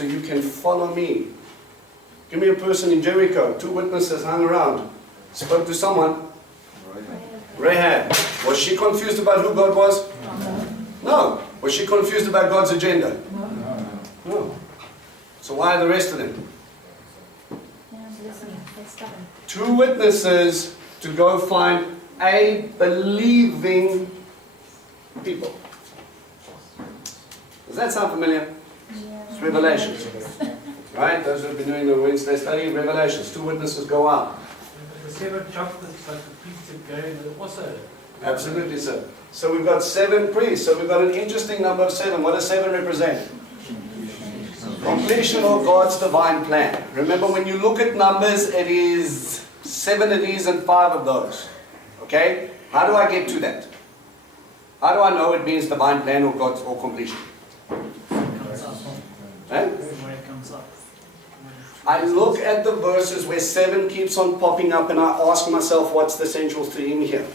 so you can follow me. Give me a person in Jericho. 2 witnesses hung around. Spoke to someone. Rahab. Was she confused about who God was? No. Was she confused about God's agenda? No. So why are the rest of them? 2 witnesses to go find a believing people. Does that sound familiar? It's Revelations. Right? Those who have been doing the Wednesday study, Revelations. 2 witnesses go out. The 7 chocolates like the priest gave also. Absolutely, sir. So we've got 7 priests. So we've got an interesting number of 7. What does 7 represent? Completion of God's divine plan. Remember, when you look at numbers, it is 7 of these and 5 of those. Okay? How do I get to that? How do I know it means divine plan or God's or completion? Eh? I look at the verses where 7 keeps on popping up and I ask myself, what's the central theme here?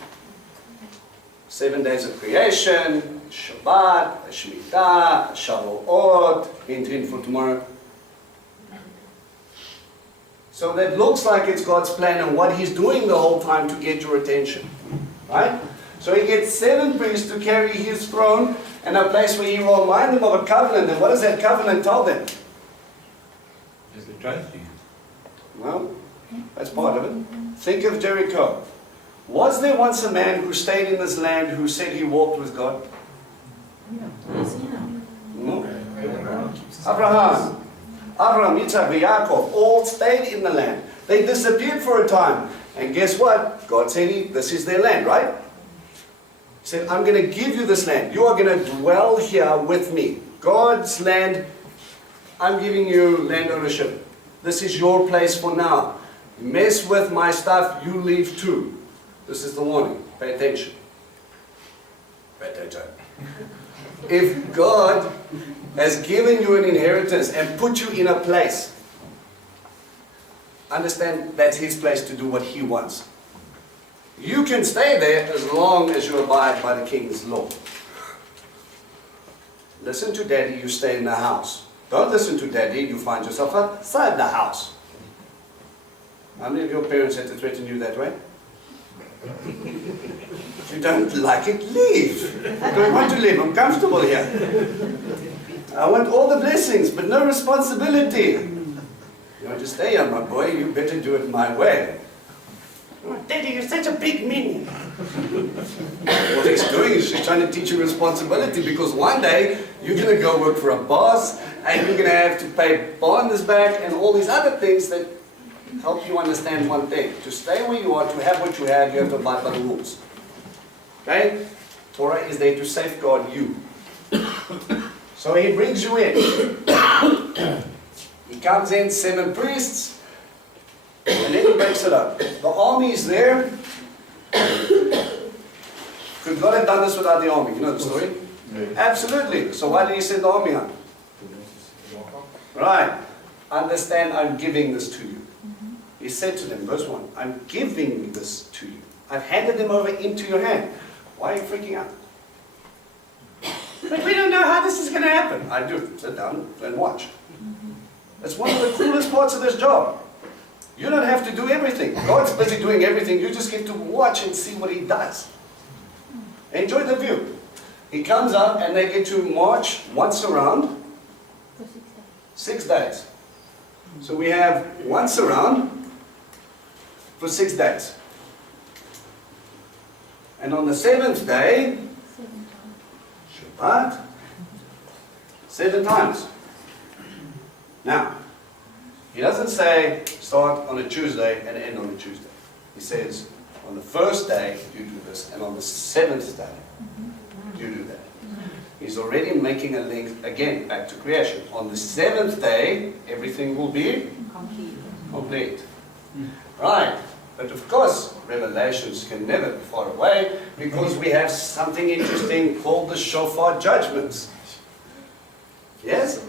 7 days of creation, Shabbat, Shemitah, Shavuot, hint hint for tomorrow. So that looks like it's God's plan and what He's doing the whole time to get your attention. Right? So He gets 7 priests to carry His throne and a place where He will remind them of a covenant. And what does that covenant tell them? Just the trust you. Well, that's part of it. Think of Jericho. Was there once a man who stayed in this land who said he walked with God? No. Abraham, Yitzhak, and Yaakov all stayed in the land. They disappeared for a time. And guess what? God said, this is their land, right? He said, I'm going to give you this land. You are going to dwell here with me. God's land, I'm giving you land ownership. This is your place for now. Mess with my stuff, you leave too. This is the warning. Pay attention. Pay attention. If God has given you an inheritance and put you in a place, understand that's His place to do what He wants. You can stay there as long as you abide by the King's law. Listen to Daddy, you stay in the house. Don't listen to Daddy, you find yourself outside the house. How many of your parents had to threaten you that way? If you don't like it, leave. I don't want to leave. I'm comfortable here. I want all the blessings, but no responsibility. You want to stay here, my boy? You better do it my way. Oh, Daddy, you're such a big minion. What he's doing is he's trying to teach you responsibility, because one day you're going to go work for a boss and you're going to have to pay bonds back and all these other things that help you understand one thing. To stay where you are, to have what you have to abide by the rules. Okay? Torah is there to safeguard you. So He brings you in. He comes in, 7 priests, and then He breaks it up. The army is there. Could God have done this without the army? You know the story? Yeah. Absolutely. So why did He send the army out? Right. Understand, I'm giving this to you. He said to them, verse 1, I'm giving this to you. I've handed them over into your hand. Why are you freaking out? But we don't know how this is going to happen. I do. Sit down and watch. That's one of the coolest parts of this job. You don't have to do everything. God's busy doing everything. You just get to watch and see what He does. Enjoy the view. He comes up and they get to march once around. 6 days. So we have once around for 6 days. And on the 7th day, Shabbat, 7 times. Now, He doesn't say start on a Tuesday and end on a Tuesday. He says on the first day you do this, and on the 7th day you do that. He's already making a link again back to creation. On the 7th day, everything will be complete. Right. But of course, revelations can never be far away, because we have something interesting called the shofar judgments. Yes?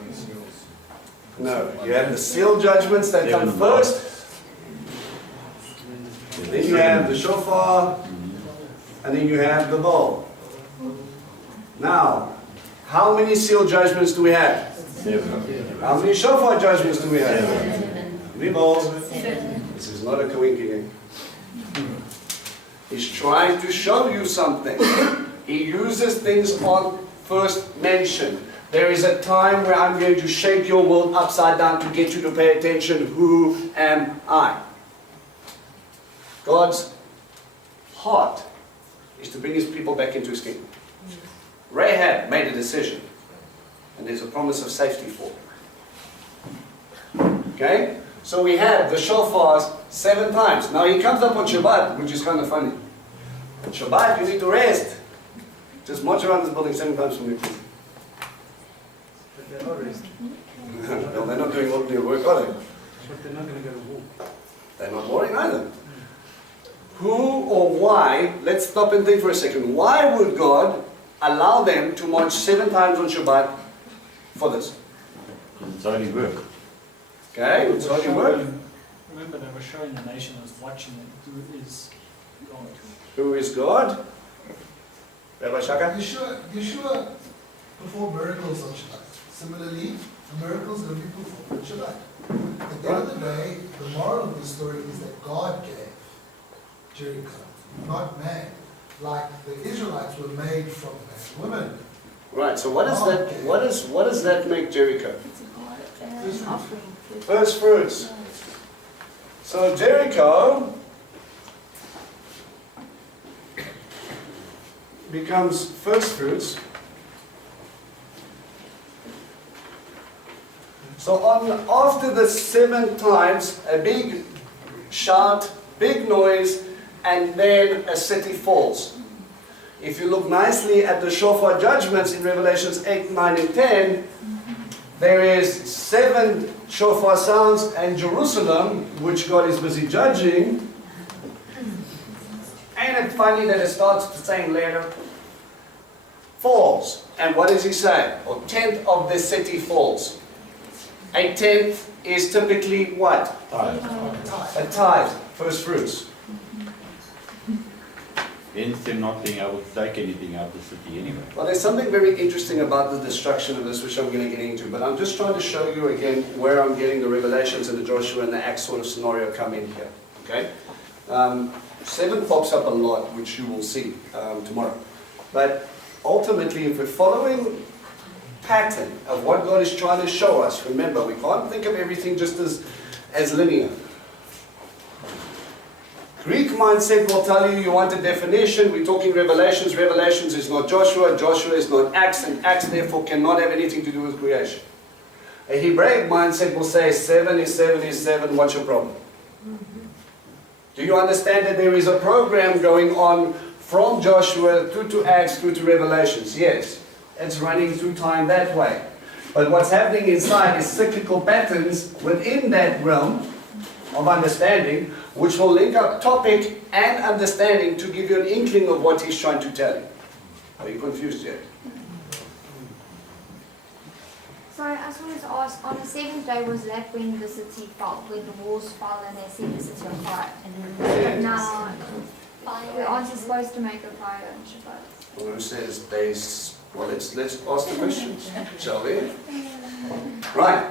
No. You have the seal judgments that come first. Then you have the shofar, and then you have the bowl. Now, how many seal judgments do we have? How many shofar judgments do we have? Wie balls? This is not a coinky. He's trying to show you something. He uses things on first mention. There is a time where I'm going to shake your world upside down to get you to pay attention. Who am I? God's heart is to bring his people back into his kingdom. Rahab made a decision, and there's a promise of safety for her. Okay? So we have the shofars 7 times. Now he comes up on Shabbat, which is kind of funny. On Shabbat, you need to rest. Just march around this building 7 times from your feet. But they're not resting. No, they're not doing ordinary work, are they? But they're not going to go to war. They're not warring either. Who or why, let's stop and think for a second. Why would God allow them to march 7 times on Shabbat for this? It's only work. Okay, it's only work. Remember, they were showing the nation was watching it. Who is God? Who is God? Rabbi Shaka? Yeshua performed miracles on Shabbat. Similarly, the miracles going to be performed on Shabbat. At the end of the day, the moral of the story is that God gave Jericho, not man. Like the Israelites were made from man and women. Right, so what is that? What does that make Jericho? It's an offering. First fruits. So Jericho becomes first fruits. So after the 7 times, a big shout, big noise, and then a city falls. If you look nicely at the shofar judgments in Revelations 8, 9, and 10, there is 7 shofar sounds, and Jerusalem, which God is busy judging. Ain't it funny that it starts the same letter? Falls. And what does he say? A tenth of the city falls. A tenth is typically what? A tithe, first fruits. Hence them not being able to take anything out of the city anyway. Well, there's something very interesting about the destruction of this, which I'm going to get into, but I'm just trying to show you again where I'm getting the Revelations and the Joshua and the Acts sort of scenario come in here. Okay? 7 pops up a lot, which you will see tomorrow. But ultimately, if we're following pattern of what God is trying to show us, remember, we can't think of everything just as linear. Greek mindset will tell you want a definition. We're talking Revelations. Revelations is not Joshua. Joshua is not Acts. And Acts therefore cannot have anything to do with creation. A Hebraic mindset will say 7 is 7 is 7. What's your problem? Do you understand that there is a program going on from Joshua through to Acts through to Revelations? Yes. It's running through time that way. But what's happening inside is cyclical patterns within that realm of understanding, which will link up topic and understanding to give you an inkling of what he's trying to tell you. Are you confused yet? Sorry, I just wanted to ask, on the 7th day, was that when the city fell, when the walls fell and they set the city on fire? Yes. Now, we aren't supposed to make a fire on Shabbat. Well, who says well, let's ask the questions, shall we? Right.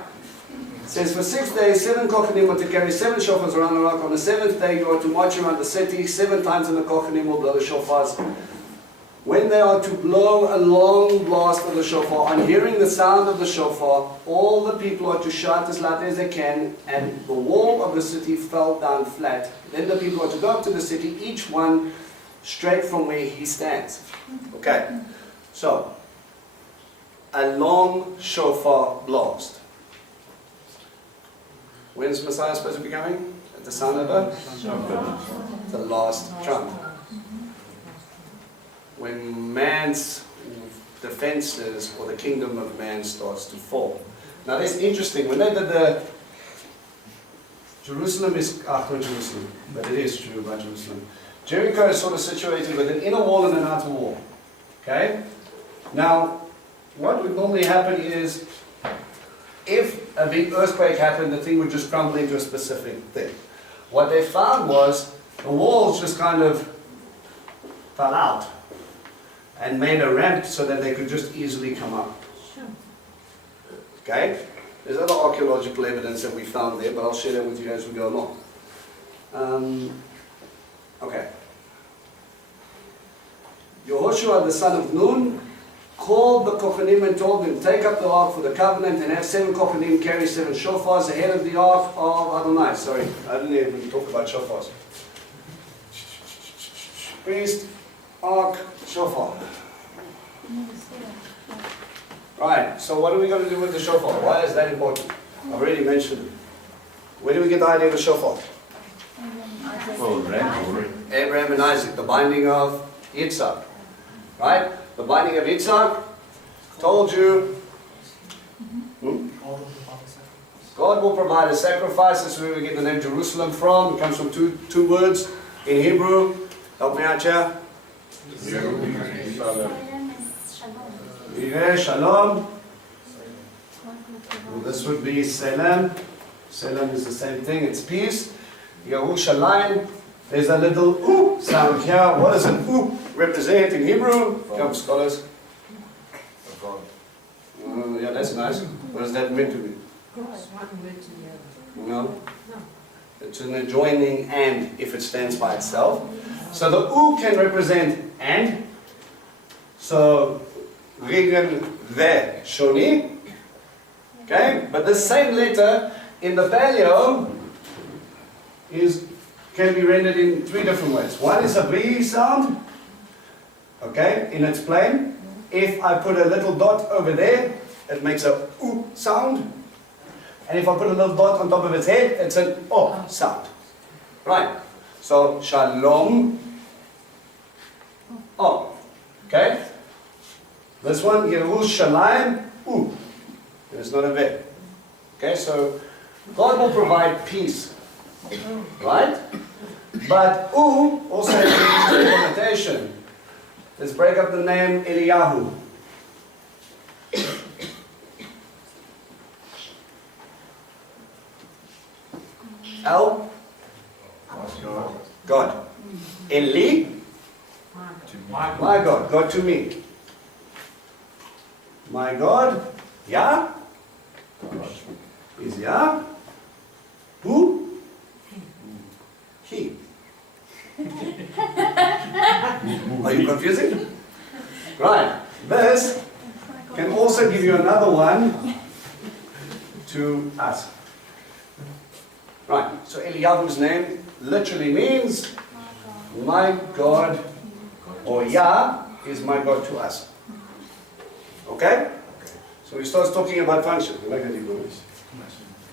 It says, for 6 days, 7 kohanim are to carry 7 shofars around the rock. On the 7th day, you are to march around the city 7 times, and the kohanim will blow the shofars. When they are to blow a long blast of the shofar, on hearing the sound of the shofar, all the people are to shout as loud as they can, and the wall of the city fell down flat. Then the people are to go up to the city, each one straight from where he stands. Okay, so a long shofar blast. When's Messiah supposed to be coming? At the sound of the last trump. When man's defenses or the kingdom of man starts to fall. Now that's interesting. When they did Jerusalem is, not Jerusalem, but it is true about Jerusalem. Jericho is sort of situated with an inner wall and an outer wall. Okay? Now, what would normally happen is, if a big earthquake happened, the thing would just crumble into a specific thing. What they found was, the walls just kind of fell out and made a ramp so that they could just easily come up. Okay? There's other archaeological evidence that we found there, but I'll share that with you as we go along. Okay. Yehoshua, the son of Nun, called the Kohanim and told them, take up the ark for the covenant and have 7 Kohanim carry 7 shofars ahead of the ark of Adonai. Sorry, I didn't even talk about shofars. Priest, ark, shofar. Right, so what are we going to do with the shofar? Why is that important? I've already mentioned it. Where do we get the idea of the shofar? Well, right. Abraham and Isaac, the binding of Yitzhak. Right? The binding of Yitzhak told you God will provide a sacrifice. That's where we get the name Jerusalem from. It comes from two words in Hebrew. Help me out here. Yireh, Shalom. Well, this would be Selam. Selam is the same thing, it's peace. Yerushalayim. There's a little oo sound here. What does an oo represent in Hebrew? Come, scholars. Yeah, that's nice. What does that mean to me? No? It's an adjoining and if it stands by itself. So the oo can represent and. So, Regen, ve, shoni. Okay? But the same letter in the paleo can be rendered in 3 different ways. One is a V sound, okay, in its plane. If I put a little dot over there, it makes a oo sound. And if I put a little dot on top of its head, it's an o sound. Right. So, shalom, o. Okay? This one, Yerushalayim, oo. It's not a V. Okay, so God will provide peace. Right? But oo also has a connotation. Let's break up the name Eliyahu. El? God. Eli? My God. God to me. My God. Yah? Is Yah? Who? He. Are you confusing? Right. This can also give you another one to us. Right. So Eliyahu's name literally means my God, or Yah is my God to us. Okay? So he starts talking about function.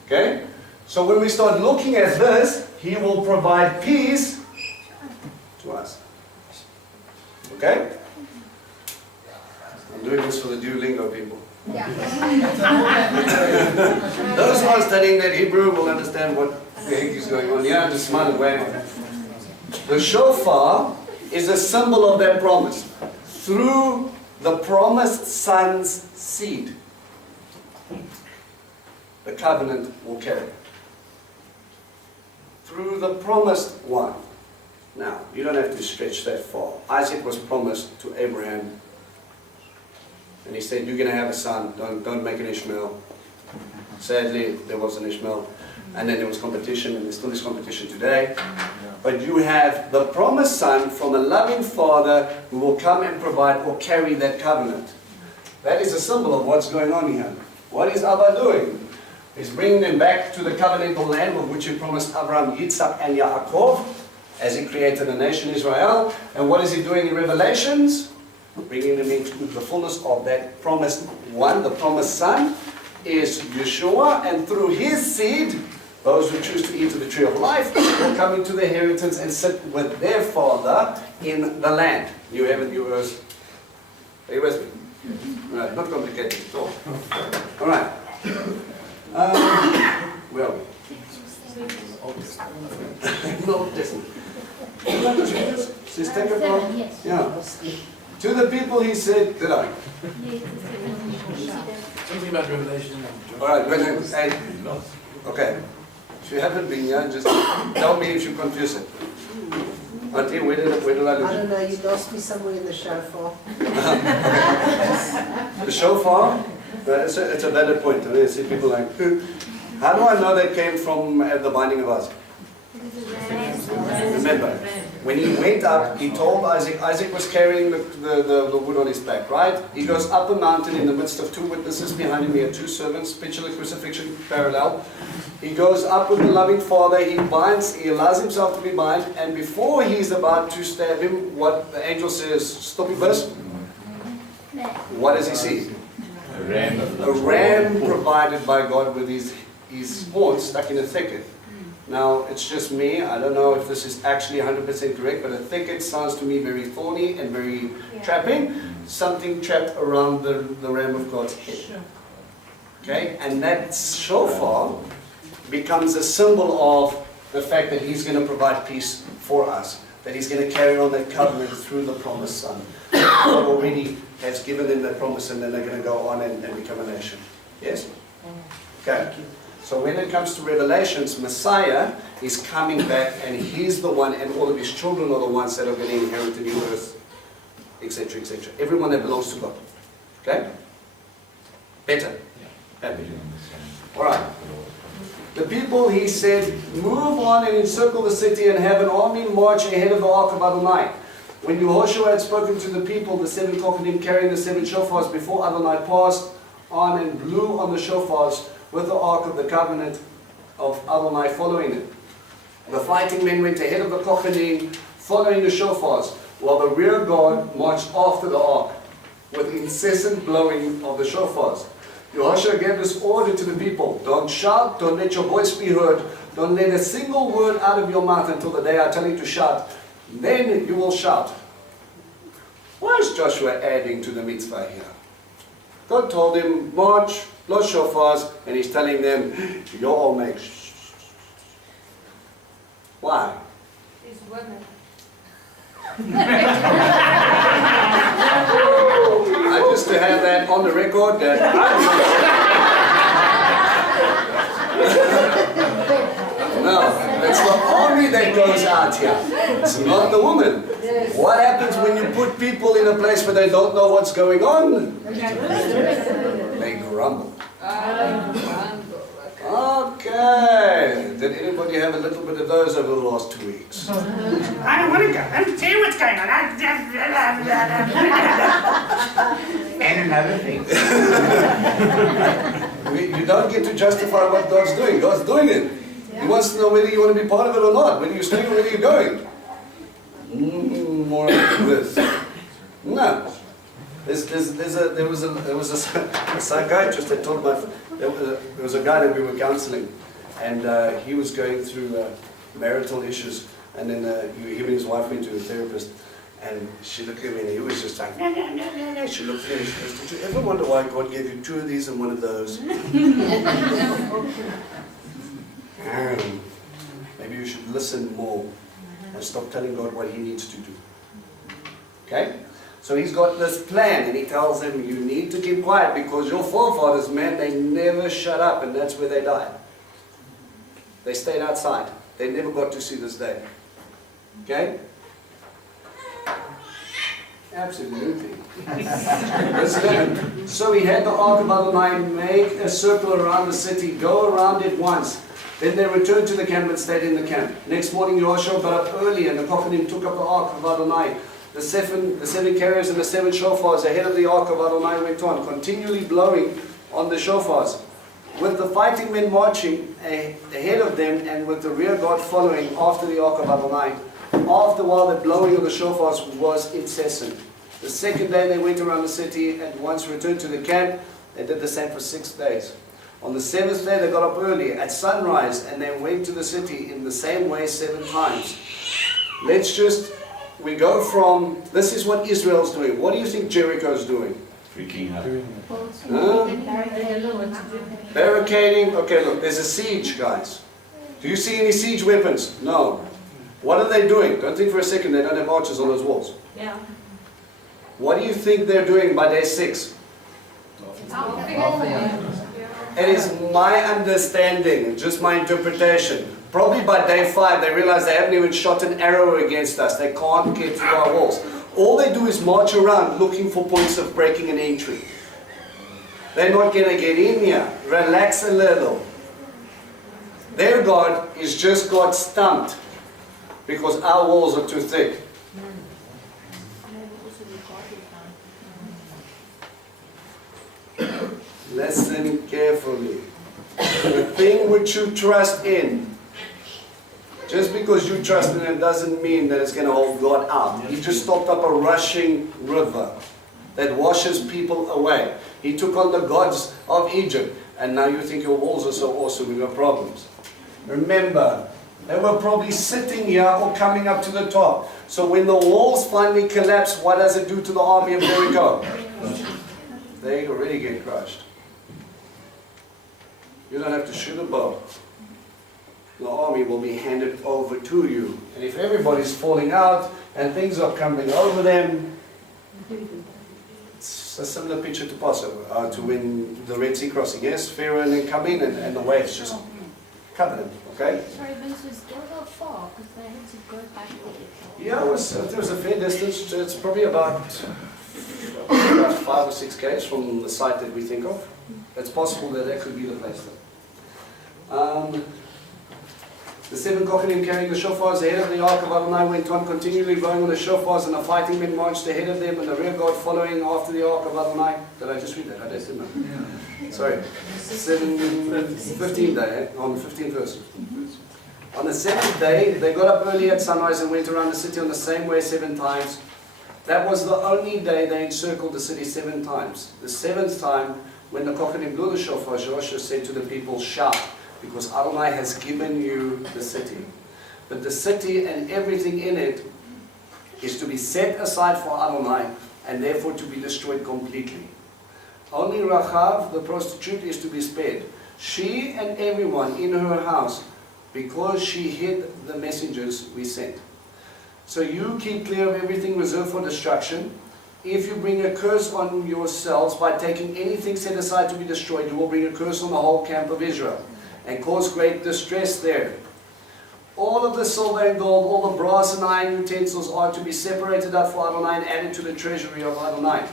Okay? So when we start looking at this, he will provide peace to us. Okay? I'm doing this for the Duolingo people. Yeah. Those who are studying that Hebrew will understand what the heck is going on. Yeah, just smile away. The shofar is a symbol of that promise. Through the promised son's seed, the covenant will carry. Through the promised one. Now, you don't have to stretch that far. Isaac was promised to Abraham. And he said, you're going to have a son. Don't make an Ishmael. Sadly, there was an Ishmael. And then there was competition, and there still is competition today. But you have the promised son from a loving father who will come and provide or carry that covenant. That is a symbol of what's going on here. What is Abba doing? He's bringing them back to the covenantal land of which he promised Abraham, Yitzhak, and Yaakov as he created the nation Israel. And what is he doing in Revelations? Bringing them into the fullness of that promised one, the promised son, is Yeshua, and through his seed, those who choose to eat of the tree of life will come into the inheritance and sit with their father in the land. New heaven, new earth. Are you with me? Right, not complicated at all. All right. Well, no, listen. Says, take a vote. Yes. Yeah. To the people he said, did I? Something about Revelation. All right, okay. If you haven't been here, just tell me if you confuse it. Auntie, where did I I lose don't know, you lost me somewhere in the shofar. it? The shofar But it's a valid point. I see people like, how do I know that came from the binding of Isaac? Remember, when he went up, he told Isaac, Isaac was carrying the wood on his back, right? He goes up a mountain in the midst of two witnesses behind him. He had two servants, picture the crucifixion parallel. He goes up with the loving father, he binds, he allows himself to be bound, and before he's about to stab him, what the angel says, stop him first. What does he see? A ram. A ram provided by God with his horns stuck in a thicket. Now, it's just me, I don't know if this is actually 100% correct, but a thicket sounds to me very thorny and very trapping. Something trapped around the ram of God's head. Okay, and that shofar becomes a symbol of the fact that he's going to provide peace for us, that he's going to carry on that covenant through the promised son. God already has given them that promise, and then they're going to go on and become a nation. Yes? Okay. So when it comes to Revelations, Messiah is coming back, and he's the one, and all of his children are the ones that are going to inherit the new earth, etc., etc. Everyone that belongs to God. Okay? Better. Happy. All right. The people, he said, move on and encircle the city and have an army march ahead of the ark of Adonai. When Yehoshua had spoken to the people, the 7 Kohanim carrying the 7 shofars before Adonai passed on and blew on the shofars with the ark of the covenant of Adonai following it. The fighting men went ahead of the Kohanim, following the shofars, while the rear guard marched after the ark with incessant blowing of the shofars. Yehoshua gave this order to the people: don't shout, don't let your voice be heard, don't let a single word out of your mouth until the day I tell you to shout. Then you will shout. Why is Joshua adding to the mitzvah here? God told him, march, blow shofars, and he's telling them, you all make shh. Why? It's women. I just to have that on the record that no, it's the army that goes out here. It's not the woman. What happens when you put people in a place where they don't know what's going on? They grumble. Okay. Did anybody have a little bit of those over the last 2 weeks? I don't want to go. Let me tell you what's going on. And another thing. You don't get to justify what God's doing. God's doing it. He wants to know whether you want to be part of it or not, whether you're staying or whether you're going. More like this. No. There was a psychiatrist that told about, there was a guy that we were counseling, and he was going through marital issues, and then him and his wife went to a therapist, and she looked at me and he was just like, no. She looked at me and she goes, did you ever wonder why God gave you 2 of these and 1 of those? Maybe you should listen more and stop telling God what he needs to do. Okay? So he's got this plan, and he tells them, you need to keep quiet, because your forefathers, man, they never shut up, and that's where they died. They stayed outside. They never got to see this day. Okay? Absolutely. Verse 11. So he had the ark of Adonai make a circle around the city, go around it once. Then they returned to the camp and stayed in the camp. Next morning Yehoshua got up early, and the Kohanim took up the ark of Adonai. The seven carriers and the 7 shofars ahead of the ark of Adonai went on, continually blowing on the shofars, with the fighting men marching ahead of them and with the rear guard following after the ark of Adonai. After a while, the blowing of the shofars was incessant. The second day they went around the city and once returned to the camp. They did the same for 6 days. On the 7th day they got up early at sunrise, and they went to the city in the same way 7 times. We go from, this is what Israel's doing. What do you think Jericho's doing? Freaking out. Barricading. Okay, look, there's a siege, guys. Do you see any siege weapons? No. What are they doing? Don't think for a second they don't have archers on those walls. Yeah. What do you think they're doing by day 6? It is my understanding, just my interpretation. Probably by day 5 they realize they haven't even shot an arrow against us. They can't get through our walls. All they do is march around looking for points of breaking and entry. They're not going to get in here. Relax a little. Their God is just got stumped because our walls are too thick. Listen carefully. The thing which you trust in, just because you trust in it doesn't mean that it's going to hold God out. He just stopped up a rushing river that washes people away. He took on the gods of Egypt, and now you think your walls are so awesome, we've got problems. Remember, they were probably sitting here or coming up to the top. So when the walls finally collapse, what does it do to the army of Jericho? They already get crushed. You don't have to shoot a bow. The army will be handed over to you. And if everybody's falling out and things are coming over them, it's a similar picture to Passover, to when the Red Sea crossing. Yes, Pharaoh and then come in and the waves just cover them. Okay? Sorry, Vince, was Gilgal far? Because they had to go back there. Yeah, there was a fair distance. It's probably about 5 or 6 km from the site that we think of. It's possible that could be the place though. The 7 Kohanim carrying the shofars ahead of the Ark of Adonai went on continually blowing on the shofars, and the fighting men marched ahead of them, and the rear guard following after the Ark of Adonai. Did I just read that? I just didn't know. Sorry. 15th day, on the 15th verse. On the 7th day, they got up early at sunrise and went around the city on the same way 7 times. That was the only day they encircled the city 7 times. The 7th time, when the Kohanim blew the shofar, Joshua said to the people, shout, because Adonai has given you the city. But the city and everything in it is to be set aside for Adonai and therefore to be destroyed completely. Only Rachav, the prostitute, is to be spared. She and everyone in her house, because she hid the messengers we sent. So you keep clear of everything reserved for destruction. If you bring a curse on yourselves by taking anything set aside to be destroyed, you will bring a curse on the whole camp of Israel and cause great distress there. All of the silver and gold, all the brass and iron utensils are to be separated out for Adonai and added to the treasury of Adonai.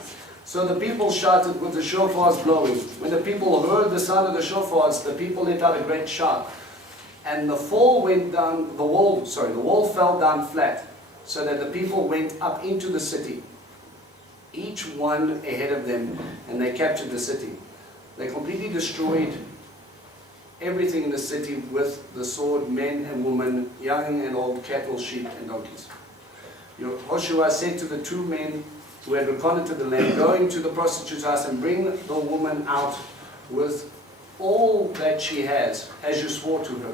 So the people shouted with the shofars blowing. When the people heard the sound of the shofars, the people let out a great shout. And the wall fell down flat, so that the people went up into the city, each one ahead of them, and they captured the city. They completely destroyed everything in the city with the sword, men and women, young and old, cattle, sheep and donkeys. Joshua said to the 2 men who had reconnoitered the land, go into the prostitute's house and bring the woman out with all that she has, as you swore to her.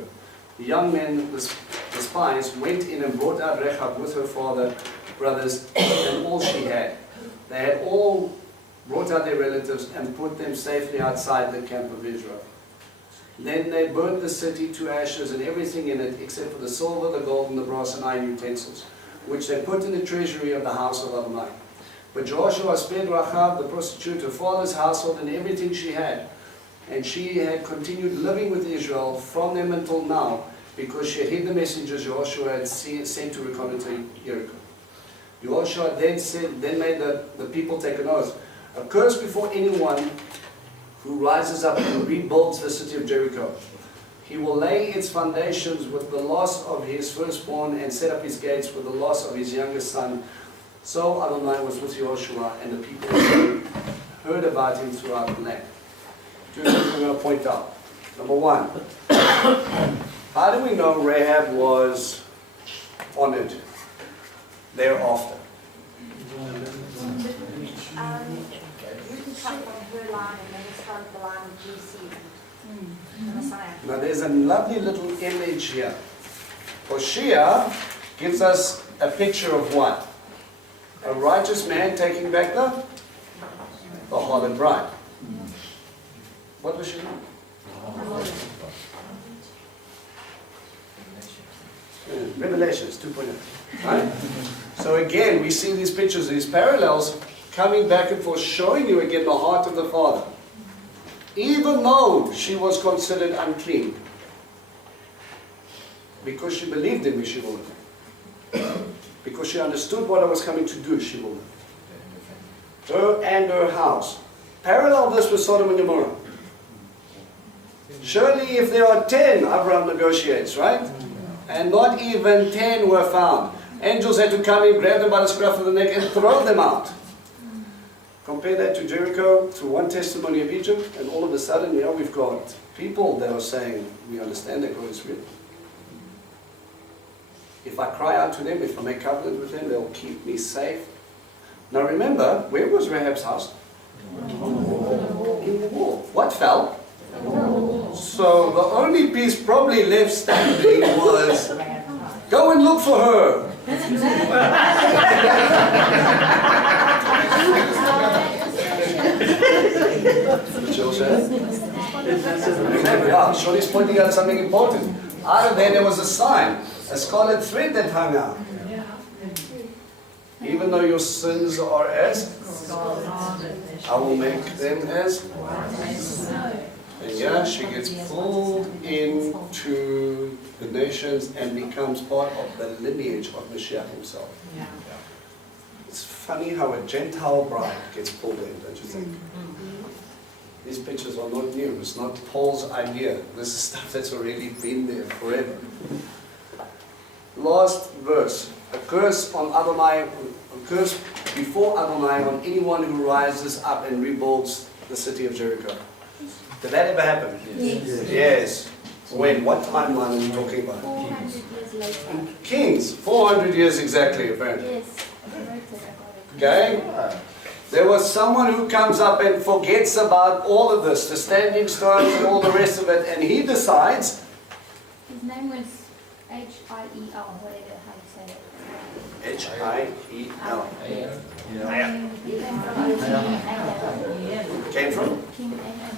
The young men, the spies, went in and brought out Rechab with her father, brothers, and all she had. They had all brought out their relatives and put them safely outside the camp of Israel. Then they burned the city to ashes and everything in it, except for the silver, the gold, and the brass and iron utensils, which they put in the treasury of the house of Adonai. But Joshua spared Rahab, the prostitute, her father's household, and everything she had. And she had continued living with Israel from them until now, because she had hid the messengers Joshua had sent to reconnoiter Jericho. Joshua then made the people take an oath. A curse before anyone who rises up and rebuilds the city of Jericho. He will lay its foundations with the loss of his firstborn and set up his gates with the loss of his youngest son. So Adonai was with Joshua, and the people heard about him throughout the land. 2 things I'm going to point out. Number 1, how do we know Rahab was honored thereafter? You can cut from her line and then start the line of GC. The Messiah. Now there's a lovely little image here. Hosea gives us a picture of what? A righteous man taking back the harlot bride. What was she doing? Revelations 2.0. Right? So again, we see these pictures, these parallels coming back and forth, showing you again the heart of the Father. Even though she was considered unclean, because she believed in me, she will live. Because she understood what I was coming to do, she will live. Her and her house. Parallel this with Sodom and Gomorrah. Surely if there are 10, Abraham negotiates, right? And not even 10 were found. Angels had to come in, grab them by the scruff of the neck and throw them out. Compare that to Jericho, through one testimony of Egypt, and all of a sudden, we've got people that are saying, we understand that God is real. If I cry out to them, if I make covenant with them, they'll keep me safe. Now remember, where was Rahab's house? In the wall. What fell? So the only piece probably left standing was, go and look for her. Yeah, Shirley's pointing out something important. Out of there was a sign, a scarlet thread that hung out. Even though your sins are as, I will make them as. And yeah, she gets pulled into the nations and becomes part of the lineage of Mashiach himself. It's funny how a Gentile bride gets pulled in, don't you think? These pictures are not new. It's not Paul's idea. This is stuff that's already been there forever. Last verse. A curse on Adonai, a curse before Adonai on anyone who rises up and rebuilds the city of Jericho. Did that ever happen? Yes. Yes. When? What timeline are we talking about? 400 years later. Kings. 400 years exactly, apparently. Yes. I wrote it, I got it. Okay? There was someone who comes up and forgets about all of this, the standing stones and all the rest of it, and he decides. His name was H-I-E-L, whatever, how you say it. H-I-E-L. Came from Came from? King Ahab.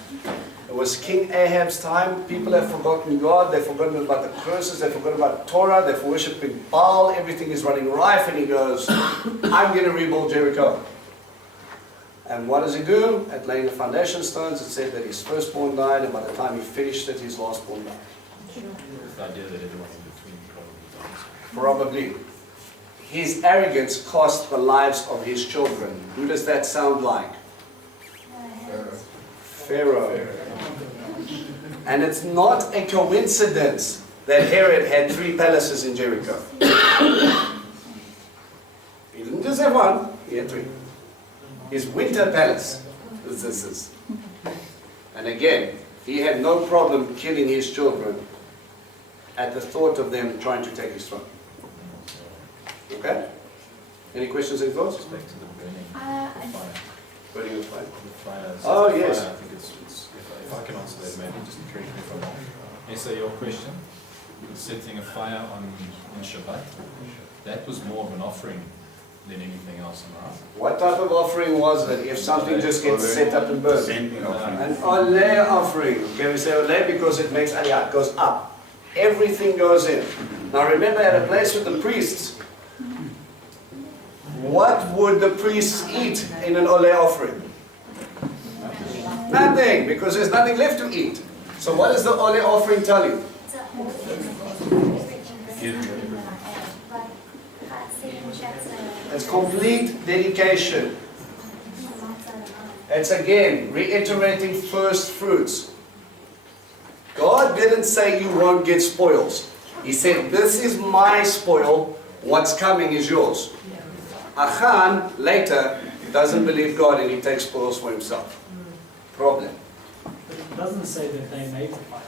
It was King Ahab's time. People have forgotten God. They've forgotten about the curses. They've forgotten about Torah. They're worshipping Baal. Everything is running rife. And he goes, I'm going to rebuild Jericho. And what does he do? At laying the foundation stones, it said that his firstborn died. And by the time he finished it, his lastborn died. The idea that everyone in between probably dies. Probably. His arrogance cost the lives of his children. Who does that sound like? Pharaoh. And it's not a coincidence that Herod had 3 palaces in Jericho. He didn't just have one, he had 3. His winter palace. This is. And again, he had no problem killing his children at the thought of them trying to take his throne. Okay? Any questions and thoughts? Back to the burning I- fire. Burning of fire. The fire. Oh, the yes. fire, I think it's if I can answer that, maybe just correct me if I'm wrong. Esa, your question, setting a fire on Shabbat, that was more of an offering than anything else, am I right? What type of offering was it if something just gets set up and burned? Sending offering. An oleh offering. Okay, we say oleh because it makes aliyah, it goes up. Everything goes in. Now remember, at a place with the priests, what would the priests eat in an oleh offering? Nothing, because there's nothing left to eat. So what does the oleh offering tell you? It's complete dedication. It's again reiterating first fruits. God didn't say you won't get spoils. He said, this is my spoil, what's coming is yours. Achan, later, doesn't believe God and he takes spoils for himself. Problem. But it doesn't say that they made the fire.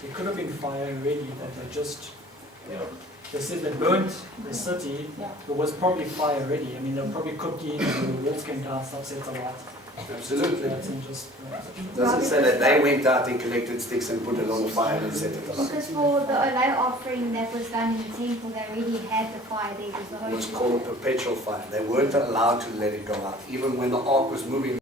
There could have been fire already, that they just, they said they burnt the city. There was probably fire already. I mean, they were probably cooking, the walls came down, stuff set alight. Absolutely. That's just, Doesn't say that they went out and collected sticks and put it on the fire and set it alight. Because for the oleh offering that was done in the temple, they already had the fire there. It was the It was holy called a perpetual fire. They weren't allowed to let it go out. Even when the ark was moving